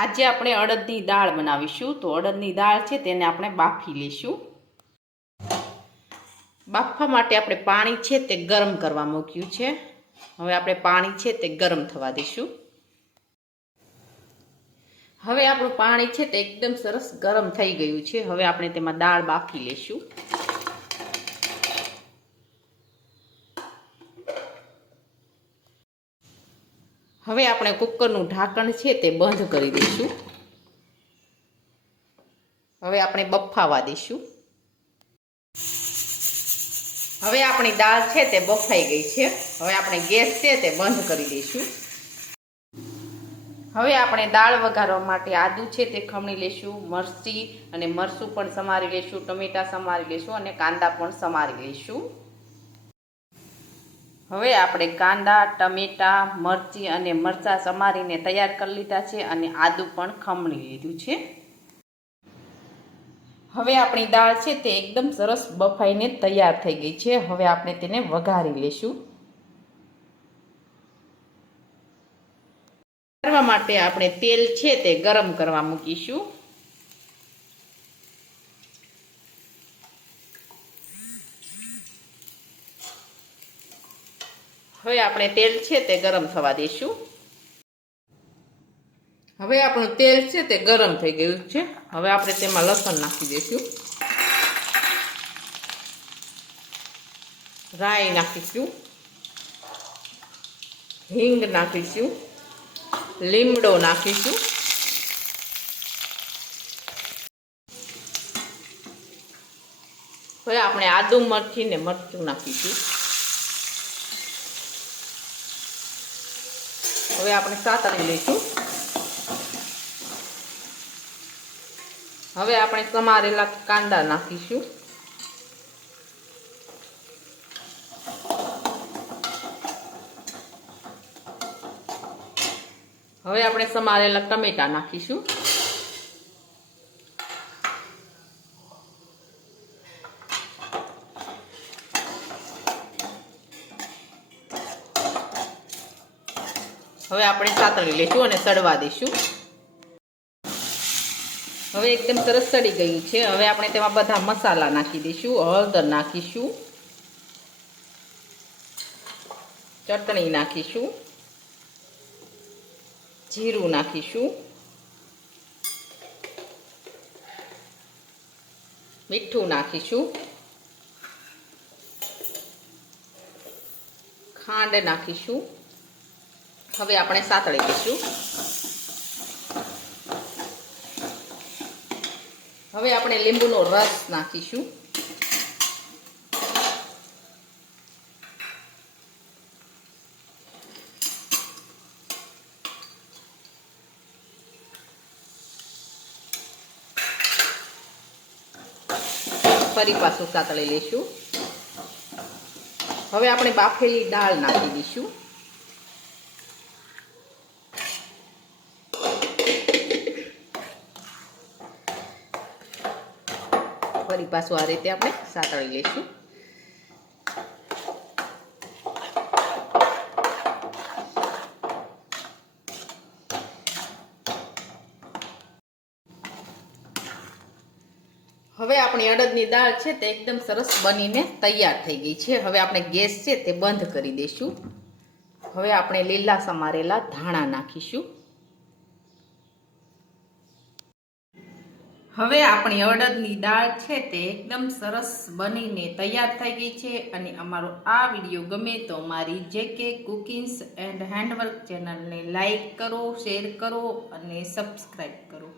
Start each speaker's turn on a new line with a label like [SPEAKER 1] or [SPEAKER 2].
[SPEAKER 1] આજે આપણે અડદની દાળ બનાવીશું. તો અડદની દાળ છે તેને આપણે બાફી લઈશું. બાફવા માટે આપણે પાણી છે તે ગરમ કરવા મૂક્યું છે. હવે આપણે પાણી છે તે ગરમ થવા દઈશું. હવે આપણું પાણી છે તે એકદમ સરસ ગરમ થઈ ગયું છે. હવે આપણે તેમાં દાળ બાફી લઈશું. હવે આપણે કુકરનું ઢાંકણ છે તે બંધ કરી દઈશું. હવે આપણે બફાવા દઈશું. હવે આપણી દાળ છે તે બફાઈ ગઈ છે. હવે આપણે ગેસ છે તે બંધ કરી દઈશું. હવે આપણે દાળ વઘારવા માટે આદુ છે તે ખમણી લેશું મરચી અને મરચું પણ સમારી લેશું ટમેટા સમારી લેશું અને કાંદા પણ સમારી લેશું હવે આપણે કાંદા ટમેટાં, મરચી અને મરચાં સમારીને તૈયાર કરી લીધા છે અને આદું પણ ખમણી લીધું છે. હવે આપણી દાળ છે તે એકદમ સરસ બફાઈને તૈયાર થઈ ગઈ છે. હવે આપણે તેને વઘારી લેશું. કરવા માટે આપણે તેલ છે તે ગરમ કરવા મૂકીશું. હવે આપણે તેલ છે તે ગરમ થવા દઈશું. હવે આપણું તેલ છે તે ગરમ થઈ ગયું છે. હવે આપણે તેમાં લસણ નાખી દઈશું. રાઈ નાખીશું. હિંગ નાખીશું. લીમડો નાખીશું. હવે આપણે આદુ મરચી ને મરચું નાખીશું. હવે આપણે સાતળી લઈશું. હવે આપણે સમારેલા કાંદા નાખીશું. હવે આપણે સમારેલા ટમેટા નાખીશું. હવે આપણે સાતળી લઈશું અને સડવા દઈશું. હવે એકદમ સરસ સડી ગયું છે. હવે આપણે તેમાં બધા મસાલા નાખી દઈશું, હળદર નાખીશું, ચટણી નાખીશું, જીરું નાખીશું, મીઠું નાખીશું, ખાંડ નાખીશું. હવે આપણે સાતળી દઈશું હવે આપણે લીંબુનો રસ નાખીશું. ફરી પાછું સાતળી લઈશું. હવે આપણે બાફેલી દાળ નાખી દઈશું. ફરી પાછું આ રીતે આપણે સાતળી લઈશું. હવે આપણી અડદની દાળ છે તે એકદમ સરસ બનીને તૈયાર થઈ ગઈ છે. હવે આપણે ગેસ છે તે બંધ કરી દઈશું. હવે આપણે લીલા સમારેલા ધાણા નાખીશું. હવે આપણી અડદની દાળ છે તે એકદમ સરસ બનીને તૈયાર થઈ ગઈ છે અને અમારો આ વીડિયો ગમે તો મારી જે કે કુકિંગ્સ એન્ડ હેન્ડવર્ક ચેનલને લાઈક કરો, શેર કરો અને સબસ્ક્રાઈબ કરો.